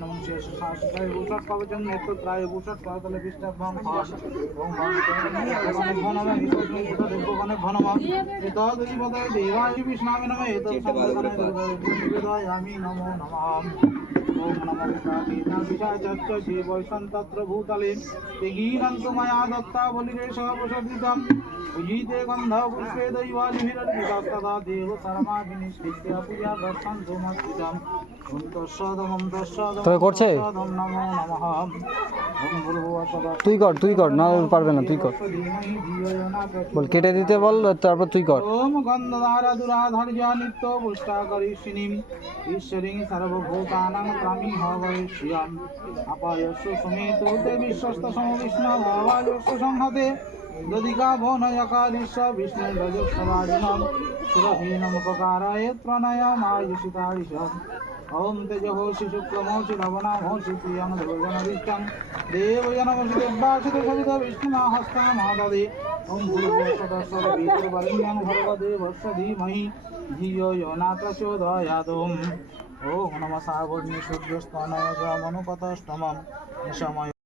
নমঃ শাস্ত্রায় ভূষৎ কবচং নেত্রত্রায় ভূষৎ করতলে পৃষ্ঠভং ওম ঘনম দেবগণে ঘনম এতদ্বিপদে দেবায় বিষ্ণামে নমঃ এতৎসংগণে নিবেদয়ামি নমো নমঃ ওম নমো বিষ্ণাবিষাচচ্চ জীবৈষণ তত্র ভূতলে তেগীনন্তু ময়া দত্তা বলিরেষ প্রসাদিতম পূজিতে গন্ধ পুষ্পে দৈবালিভিরর্পিতস্তদা দেব শর্মা বিনিষ্কৃত্য পূজা দর্শন্তু মস্তিতম ওম তৎসদম তৎসদম তবে করছে নমো নমঃ ওম ভূর্ভুবঃ তুই কর না পারবে না তুই কর বল কেটে দিতে বল তারপর তুই কর ওম গন্ধধারা দুরাধর্য নিত্য পুষ্টা করিষ্যিনীম ঈশ্বরীং সর্বভূতানাং ত্রামিং হবৈষ্যম আপায়স্য সমেত তে বিশ্বস্ত সমবিষ্ণু ভবায়স্য সংহতে দধিকা ভনয়কারিষ্য বিষ্ণু রজস্বরাজিনম সুরহীনমুপকারায় ত্রণয়মায়ুষিতারিষম ওম তেজহোষি শুক্লমোষি লবণামোষি প্রিয়ং দেবজনবিষ্টং দেবজনমোষি দেব্যাসিত সবিত বিষ্ণুমাহস্তং মহাদধি ওম ভূর্ভুবস্বতঃ বিতুর্বরেণ্যং ভর্গদেবস্য ধীমহি ধিयो यो न प्रचोदयात् ओम नमः सावर्णि सूर्यस्तनय मनुपतष्टमं निशमय